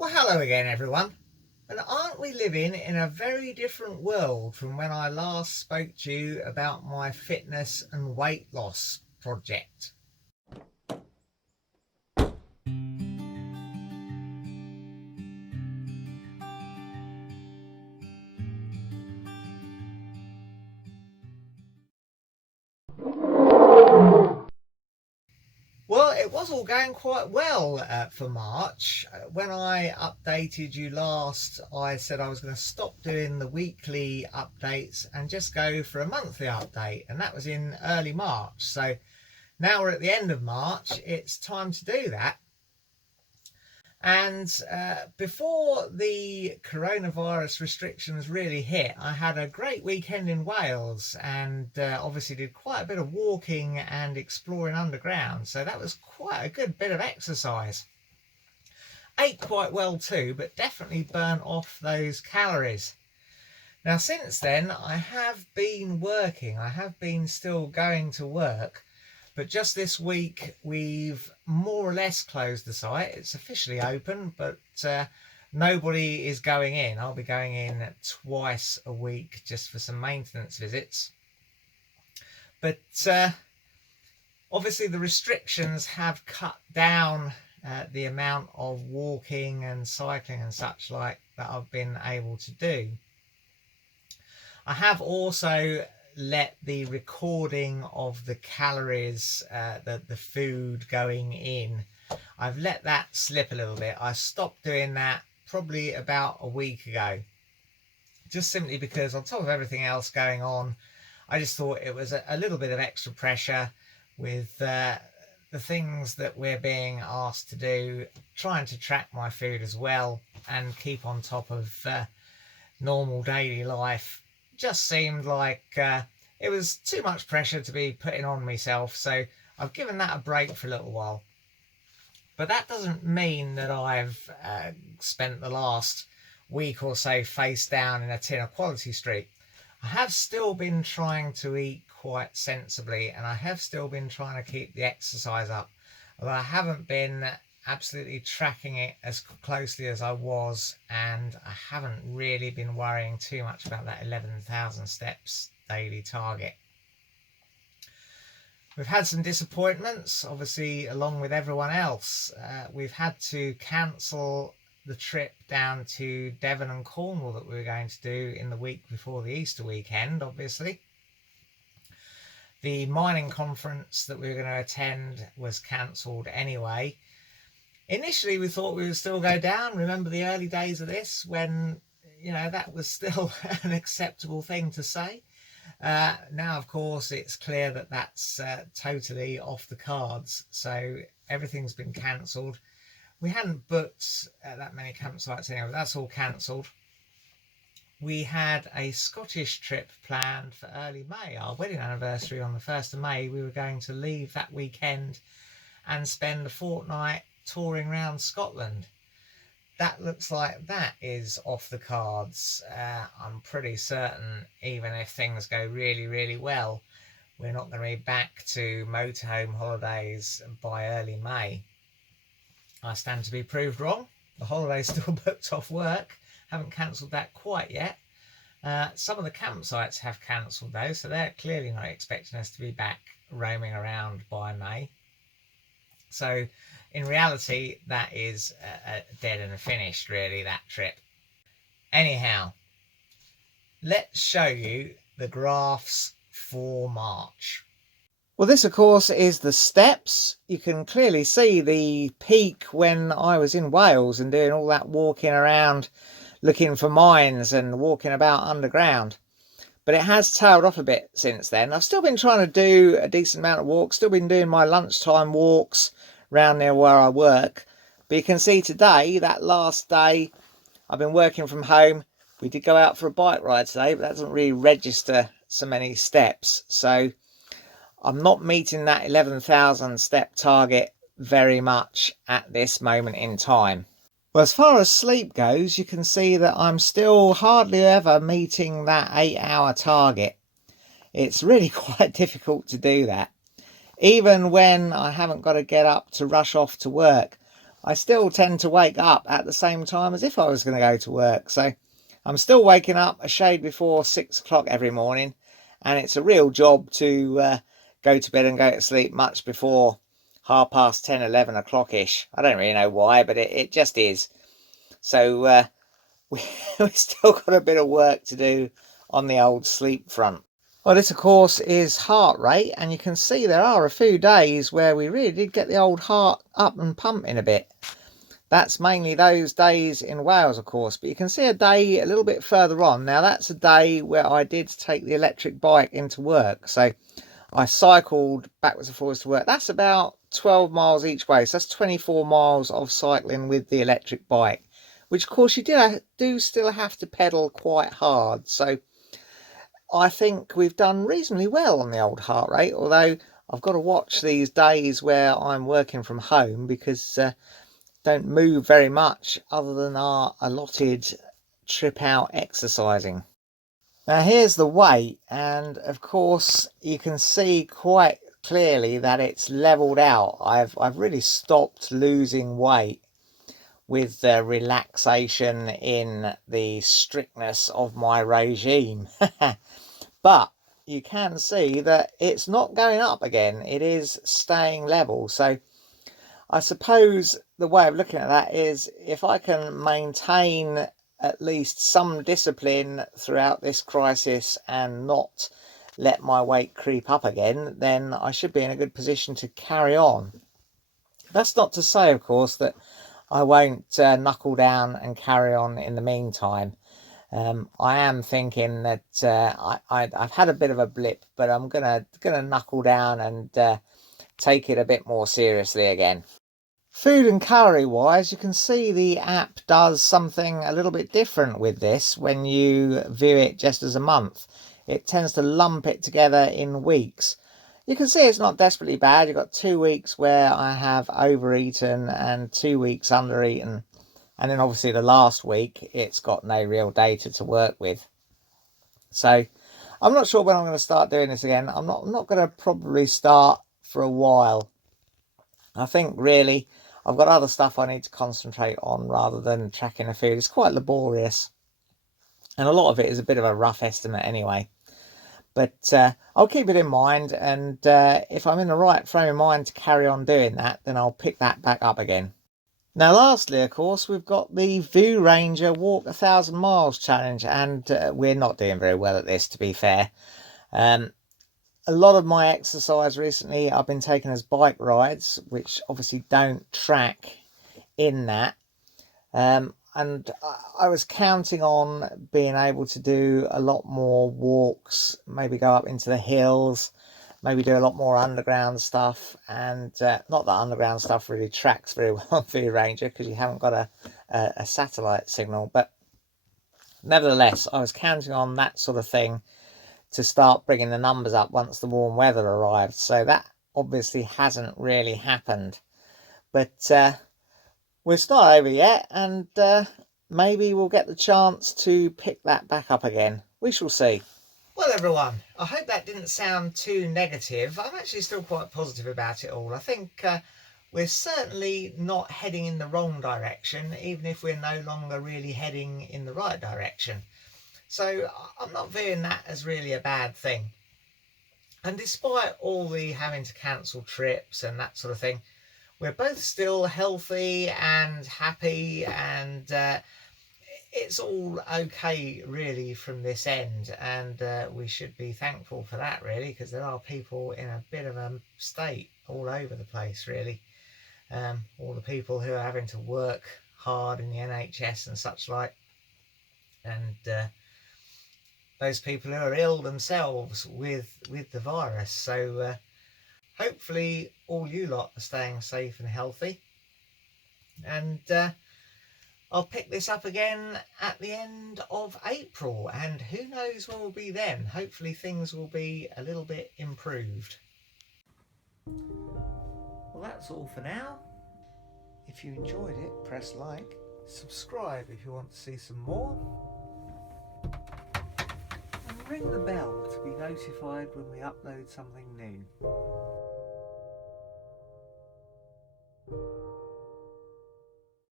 Well, hello again, everyone. And aren't we living in a very different world from when I last spoke to you about my fitness and weight loss project? Well, it was all going quite well for March. When I updated you last, I said I was going to stop doing the weekly updates and just go for a monthly update, and that was in early March. So now we're at the end of March, it's time to do that. And before the coronavirus restrictions really hit, I had a great weekend in Wales and obviously did quite a bit of walking and exploring underground. So that was quite a good bit of exercise. Ate quite well too, but definitely burnt off those calories. Now, since then, I have been working. I have been still going to work. But just this week, we've more or less closed the site. It's officially open, but nobody is going in. I'll be going in twice a week just for some maintenance visits. But obviously the restrictions have cut down the amount of walking and cycling and such like that I've been able to do. I have also let the recording of the calories, the food going in, I've let that slip a little bit. I stopped doing that probably about a week ago, just simply because on top of everything else going on, I just thought it was a little bit of extra pressure with the things that we're being asked to do, trying to track my food as well and keep on top of normal daily life. Just seemed like it was too much pressure to be putting on myself, so I've given that a break for a little while. But that doesn't mean that I've spent the last week or so face down in a tin of quality streak. I have still been trying to eat quite sensibly, and I have still been trying to keep the exercise up, although I haven't been absolutely tracking it as closely as I was, and I haven't really been worrying too much about that 11,000 steps daily target. We've had some disappointments, obviously, along with everyone else. We've had to cancel the trip down to Devon and Cornwall that we were going to do in the week before the Easter weekend, obviously. The mining conference that we were going to attend was cancelled anyway. Initially, we thought we would still go down. Remember the early days of this when, you know, that was still an acceptable thing to say. Now, of course, it's clear that that's totally off the cards. So everything's been cancelled. We hadn't booked that many campsites anyway. That's all cancelled. We had a Scottish trip planned for early May. Our wedding anniversary on the 1st of May. We were going to leave that weekend and spend a fortnight touring around Scotland. That looks like that is off the cards. I'm pretty certain, even if things go really, really well, we're not going to be back to motorhome holidays by early May. I stand to be proved wrong. The holiday's still booked off work. Haven't cancelled that quite yet. Some of the campsites have cancelled though, so they're clearly not expecting us to be back roaming around by May. So in reality, that is dead and finished, really, that trip. Anyhow, let's show you the graphs for March. Well, this, of course, is the steps. You can clearly see the peak when I was in Wales and doing all that walking around, looking for mines and walking about underground. But it has tailed off a bit since then. I've still been trying to do a decent amount of walks, still been doing my lunchtime walks round near where I work. But you can see today, that last day, I've been working from home. We did go out for a bike ride today, but that doesn't really register so many steps. So I'm not meeting that 11,000 step target very much at this moment in time. Well, as far as sleep goes, you can see that I'm still hardly ever meeting that 8-hour target. It's really quite difficult to do that. Even when I haven't got to get up to rush off to work, I still tend to wake up at the same time as if I was going to go to work. So I'm still waking up a shade before 6 o'clock every morning, and it's a real job to go to bed and go to sleep much before 10:30, 11 o'clock ish. I don't really know why, but it just is. So we've still got a bit of work to do on the old sleep front. Well, this of course is heart rate, and you can see there are a few days where we really did get the old heart up and pumping a bit. That's mainly those days in Wales, of course, but you can see a day a little bit further on. Now that's a day where I did take the electric bike into work. So I cycled backwards and forwards to work. That's about 12 miles each way. So that's 24 miles of cycling with the electric bike, which of course you do still have to pedal quite hard. So I think we've done reasonably well on the old heart rate, although I've got to watch these days where I'm working from home because don't move very much other than our allotted trip out exercising. Now here's the weight, and of course you can see quite clearly that it's leveled out. I've really stopped losing weight with the relaxation in the strictness of my regime. But you can see that it's not going up again, it is staying level. So I suppose the way of looking at that is if I can maintain at least some discipline throughout this crisis and not let my weight creep up again, then I should be in a good position to carry on. That's not to say, of course, that I won't knuckle down and carry on in the meantime. I am thinking that I've had a bit of a blip, but I'm gonna knuckle down and take it a bit more seriously again. Food and calorie wise, you can see the app does something a little bit different with this when you view it just as a month. It tends to lump it together in weeks. You can see it's not desperately bad. You've got 2 weeks where I have overeaten and 2 weeks undereaten. And then obviously the last week, it's got no real data to work with. So I'm not sure when I'm going to start doing this again. I'm not going to probably start for a while. I think really I've got other stuff I need to concentrate on rather than tracking the food. It's quite laborious. And a lot of it is a bit of a rough estimate anyway. But I'll keep it in mind. And if I'm in the right frame of mind to carry on doing that, then I'll pick that back up again. Now lastly, of course, we've got the View Ranger Walk 1,000 Miles Challenge, and we're not doing very well at this, to be fair. A lot of my exercise recently I've been taking as bike rides, which obviously don't track in that. And I was counting on being able to do a lot more walks, maybe go up into the hills, maybe do a lot more underground stuff. And not that underground stuff really tracks very well for your Ranger because you haven't got a satellite signal, but nevertheless I was counting on that sort of thing to start bringing the numbers up once the warm weather arrived. So that obviously hasn't really happened, but we're not over yet, and maybe we'll get the chance to pick that back up again. We shall see. Well, everyone, I hope that didn't sound too negative. I'm actually still quite positive about it all. I think we're certainly not heading in the wrong direction, even if we're no longer really heading in the right direction. So I'm not viewing that as really a bad thing. And despite all the having to cancel trips and that sort of thing, we're both still healthy and happy, and it's all okay really from this end, and we should be thankful for that really, because there are people in a bit of a state all over the place really. All the people who are having to work hard in the NHS and such like, and those people who are ill themselves with the virus. So hopefully all you lot are staying safe and healthy, and I'll pick this up again at the end of April, and who knows where we'll be then. Hopefully things will be a little bit improved. Well, that's all for now. If you enjoyed it, press like, subscribe if you want to see some more, and ring the bell to be notified when we upload something new.